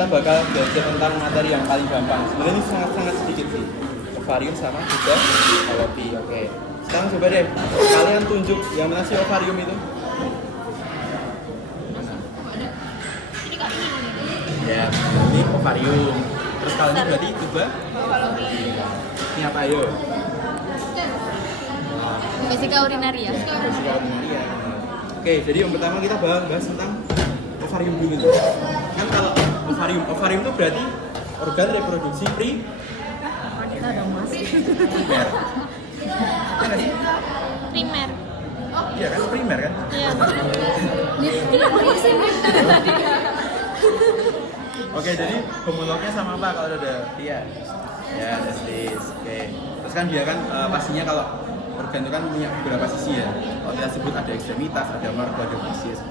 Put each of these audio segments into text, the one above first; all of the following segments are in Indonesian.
kita bakal belajar tentang materi yang paling gampang. Sebenarnya ini sangat-sangat sedikit sih. Ovarium sama juga fallopi. Oke. Sekarang coba deh, kalian tunjuk yang mana sih ovarium itu? Ya, ini ovarium. Terus kalian ini berarti coba? Ini apa ayo? Vesika urinaria. Vesika urinaria. Oke, jadi yang pertama kita bahas tentang ovarium dulu nih. Kan kalau ovarium itu berarti organ reproduksi Wanita dong mas. primer. Iya nggak sih? Primer. Iya kan, primer kan? Iya. Ini apa sih tadi? Oke, jadi homolognya sama apa kalau ada dia? Ya, testis. Oke. Terus kan dia kan pastinya kalau organ itu kan punya beberapa sisi ya. Kalau kita sebut ada ekstremitas, ada margo, ada facies.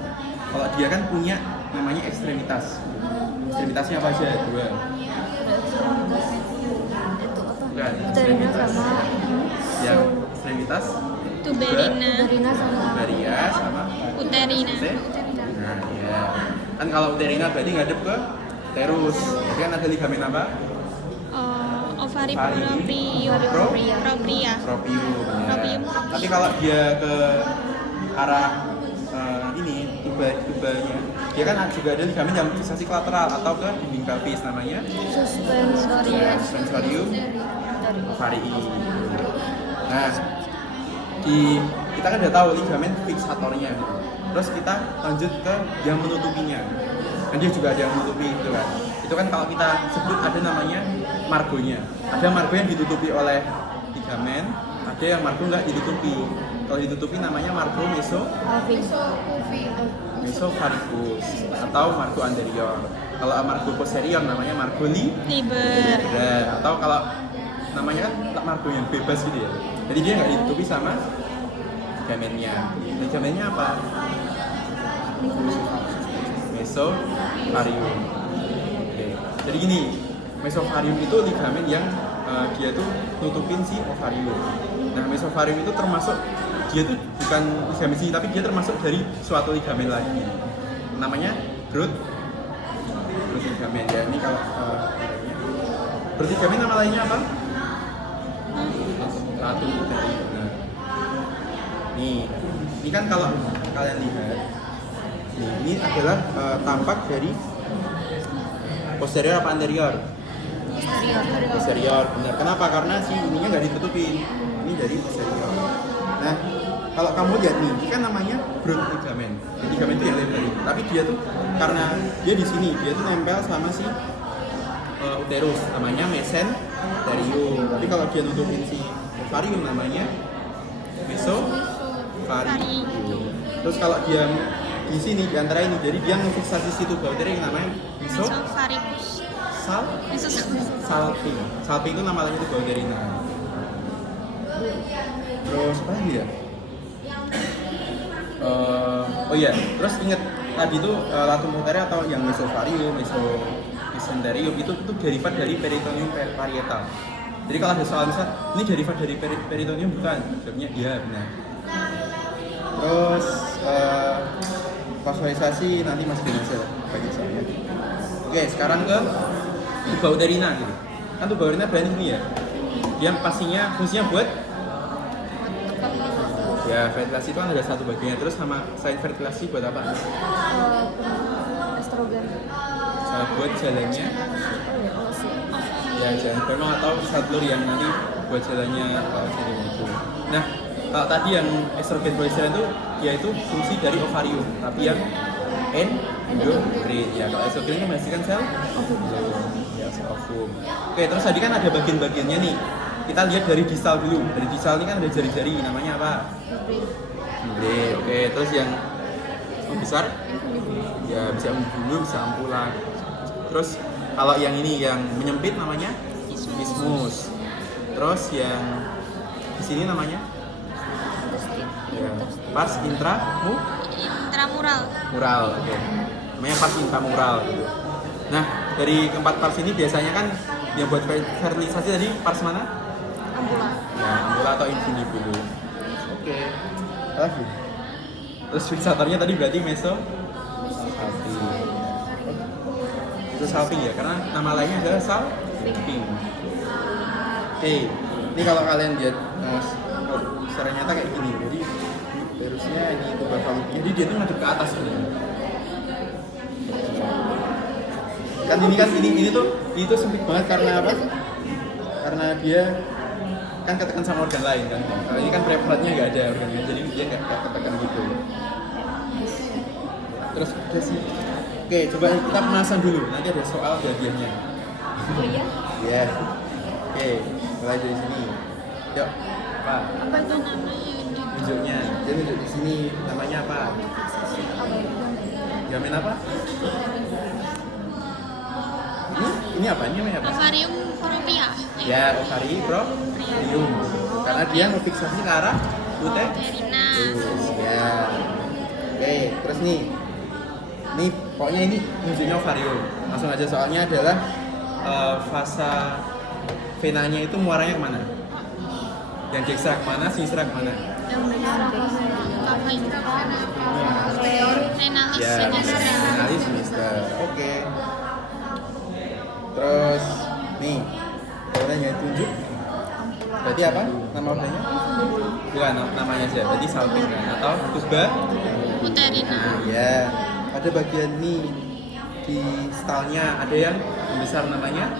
Kalau dia kan punya namanya ekstremitas. Ekstremitasnya apa aja? Dua. Itu apa? Bukan, Uterina sama yang ekstremitas Uterina sama Varia sama uterina. Nah, iya. Kan kalau uterina berarti ngadep ke uterus. Jadi kan ada ligamen apa? Ovari Ovari. propria. Propium. Ya. Propium. Tapi kalau dia ke arah ini tubanya, dia kan juga ada ligamen yang fixasi kolateral atau ke dinding pelvis namanya suspensorium ovarii. Nah, kita kan udah tahu ligamen fiksatornya. Terus kita lanjut ke yang menutupinya. Dan dia juga ada yang menutupi gitu kan. Itu kan kalau kita sebut ada namanya margonya. Ada margo yang ditutupi oleh ligamen, ada yang margo nggak ditutupi. Kalau ditutupi namanya margo mesovaricus atau margo anterior. Kalau margo posterior namanya margo Liber. atau kalau namanya kan margo yang bebas gitu ya. Jadi dia nggak ditutupi sama ligamennya. Ligamennya apa? Mesovarium. Oke. Jadi gini, mesovarium itu ligamen yang dia tuh nutupin si ovarium. Nah, mesovarium itu termasuk dia tuh bukan ligamen sini, tapi dia termasuk dari suatu ligamen lagi. Namanya Brood ligamen ya. Ini kalau Brood ligamen nama lainnya apa? Satu dari ini kan kalau kalian lihat ini adalah tampak dari posterior apa anterior? Posterior, benar. Kenapa? Karena si ininya nggak ditutupin. Ini dari posterior. Nah, kalau kamu lihat nih, ini kan namanya broad ligamen. Ligamen itu yang lebar. Tapi dia tuh karena dia di sini, dia tuh nempel sama si uterus, namanya mesenterium. Tapi kalau dia nutupin si ovarium namanya mesovarium. Terus kalau dia di sini di antara ini, jadi dia ngefiksasi situ bauteri yang namanya Mesovaricus. salping. Salping itu nama lain itu bauterina. Terus apa lagi ya? Oh iya, terus ingat tadi itu latum uteri atau yang mesovarium, mesenterium itu derivat dari peritoneum parietal. Jadi kalau ada soal misal, ini derivat dari peritoneum bukan? Jawabnya iya, benar. Terus visualisasi nanti masih bisa bagi saya. Oke, sekarang ke tuba uterina gitu. Kan tuba uterina berarti ini ya. Dia pastinya fungsinya buat ya ventilasi itu kan ada satu bagiannya. Terus sama selain ventilasi buat apa? Estrogen. Buat jalannya ya jalan sperma atau sel telur yang nanti buat jalannya jadi itu. Nah, kalau tadi yang estrogen progesteron itu yaitu fungsi dari ovarium, tapi yang endokrin ya. Kalau estrogen itu menghasilkan sel ovum. Ya, sel ovum. Oke, terus tadi kan ada bagian-bagiannya nih. Kita lihat dari distal dulu. Dari distal ini kan ada jari-jari, namanya apa? Membrane. Oke, terus yang besar ya bisa membulu, bisa ampulla. Terus kalau yang ini yang menyempit namanya isthmus. Terus yang di sini namanya ya, pas Intramural. mural, oke. Namanya pas intramural gitu. Nah, dari keempat pars ini biasanya kan yang buat fertilisasi tadi pars mana? Ampula. Ya, ampula atau infundibulum. Oke. Apa lagi? Terus fixatornya tadi berarti meso. mesosalping ya, karena nama lainnya adalah salping. Oke, ini kalau kalian lihat secara nyata kayak gini, jadi virusnya ini tuba fallopian, jadi dia tuh ngadep ke atas ini. Kan ini tuh sempit banget karena apa? Karena dia kan ketekan sama organ lain kan. Kalau ini kan preparatnya nggak ada organnya, jadi dia nggak ketekan gitu. Terus udah sih. Oke, coba kita pemanasan dulu. Nanti ada soal bagiannya. Oh iya? Iya. Oke, mulai dari sini. Yuk, Pak. Apa itu namanya? Tunjuknya. Dia tunjuk di sini. Namanya apa? Gamen apa? Ini apa? Ini namanya apa? Ovarium falopia. Ya, ovarium. Karena dia ngefiksasi ke arah uterina. Terus, ya. Oke, terus nih. Nih, pokoknya ini nunjuknya ovarium. Langsung aja soalnya adalah fasa venanya itu muaranya kemana? Yang diekstrak kemana, sinistra kemana? Renalis Ya, sinistra. renalis sinistra. Oke. Terus, nih, yang tunjuk. Berarti apa? Nama organnya? Bukan, namanya aja. Berarti salping kan? Atau pusba? Uterina. Ya. Ada bagian nih di stalnya, ada yang besar namanya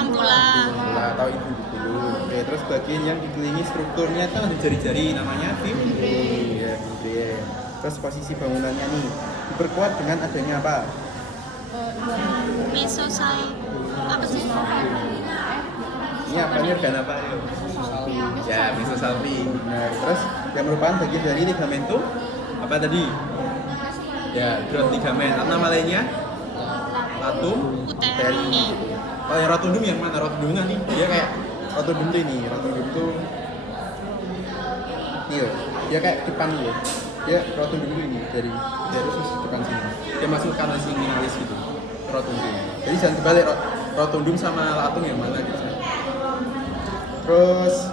Ampula. atau ibu dulu. Oke, terus bagian yang dikelilingi strukturnya kan ada jari-jari namanya fibri. Ya, fibri. Terus posisi bangunannya nih diperkuat dengan adanya apa? Mesosal. Apa sih? Ini apa nih organ apa? Ya, mesosalping. Nah, terus yang merupakan bagian dari ligamentum apa tadi? Ya, growth ligamen. Nama lainnya? Latum Uteri. Oh, yang rotundum yang mana? Rotundum nih. Dia kayak rotundum tuh ini. Rotundum tuh nih loh. Dia kayak depan loh. Dia rotundum ini dari usus depan sini. Dia masuk ke kanan sini alis gitu. Rotundum. Jadi jangan kebalik rotundum sama latum yang mana gitu. Terus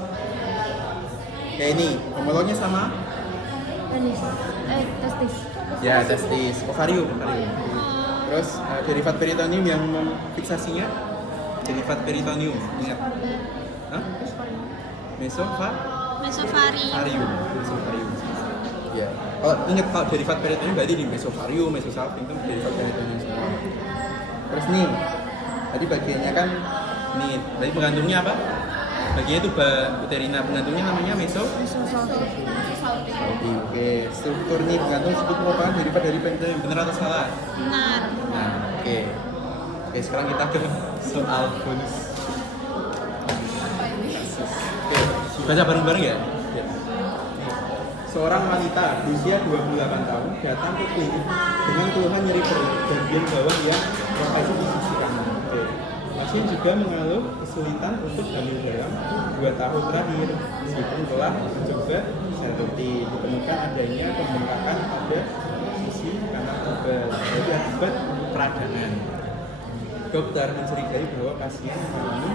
kayak ini, homolognya sama? Testis. Ya, testis. Ovarium. Terus derivat peritoneum yang memfiksasinya? Derivat peritoneum, ingat? Hah? Mesovarium. Mesovarium. Ya. Kalau ingat kalau derivat peritoneum berarti di mesovarium, mesosalping itu derivat peritoneum semua. Terus nih, tadi bagiannya kan nih, berarti pengantungnya apa? Bagiannya itu uterina, pengantungnya namanya mesosalping. Oke, struktur nih penggantung struktur merupakan derivat dari peritoneum, benar atau salah? Benar. Nah, oke, sekarang kita ke soal bonus. Oke, baca bareng-bareng ya. Seorang wanita berusia 28 tahun datang ke klinik dengan keluhan nyeri perut dan bagian bawah yang lokasi di sisi kanan. Oke. Pasien juga mengeluh kesulitan untuk hamil dalam 2 tahun terakhir, meskipun telah mencoba seroti. Ditemukan adanya pembengkakan pada sisi kanan tebal, jadi akibat peradangan. Dokter mencurigai bahwa pasien mengalami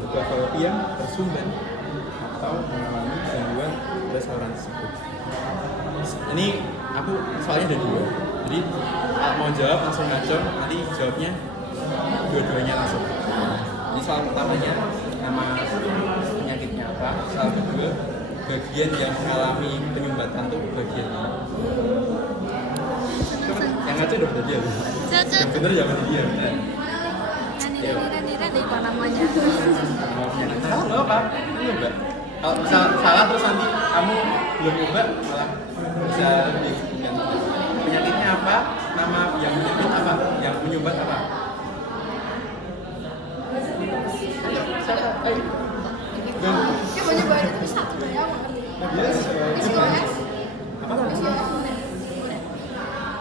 tuba fallopian tersumbat atau mengalami gangguan pada saluran tersebut. Ini aku soalnya ada 2, jadi mau jawab langsung ngacung, nanti jawabnya dua-duanya langsung. Jadi soal pertamanya nama penyakitnya apa, soal kedua bagian yang mengalami penyumbatan tuh bagian mana. Yang ngaco udah berarti ya? Yang bener jangan dia. Nira itu namanya. Salah nggak apa? Nyoba. Kalau misal salah terus nanti kamu belum nyoba malah bisa lebih ganti. Penyakitnya apa? Nama yang menyebut apa? Yang menyumbat apa? Coba coba itu satu ya. PCOS. Apa?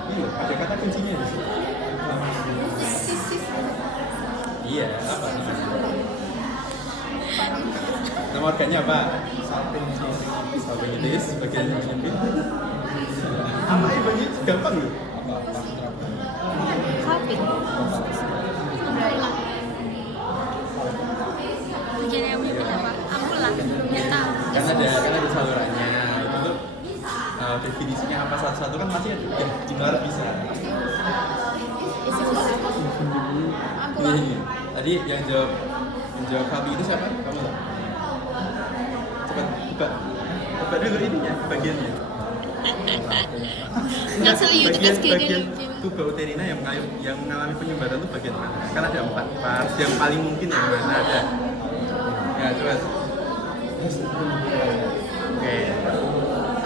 Iya, ada kata kuncinya di sini. Iya, apa? Nama organnya apa? Salpingitis, bagian yang menyempit. Apa ya bagi? Gampang loh. Salping. Bagian yang menyebut apa? Ampula. Kita. Kan ada salurannya. Itu tuh definisinya apa satu-satu kan masih ada. Gimana bisa? Ini. Tadi yang jawab Fabi itu siapa? Kamu loh. Cepat buka dulu ininya, bagiannya. Nggak serius, itu SGD. Bagian tuba uterina yang mengalami penyumbatan itu bagian mana? Kan ada 4 parts, yang paling mungkin yang mana ada? Ya terus. Oke.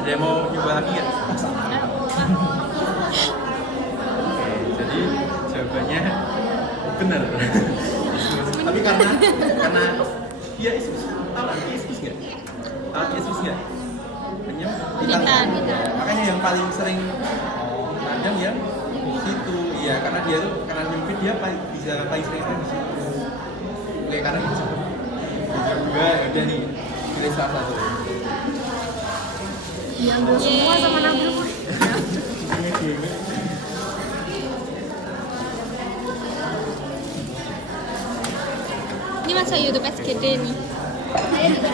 Ada yang mau nyoba lagi nggak? Oke, jadi jawabannya benar. Tapi karena dia Yesus, alat Yesus nggak? Alat Yesus nggak? Hanya Bukan. makanya yang paling sering kadang ya di situ, iya karena dia tuh karena mimpi dia bisa paling sering di situ. Oke, karena itu juga udah nih pilih salah satu. Diambil semua sama Nabil. Ini masuk YouTube SGD nih. Saya juga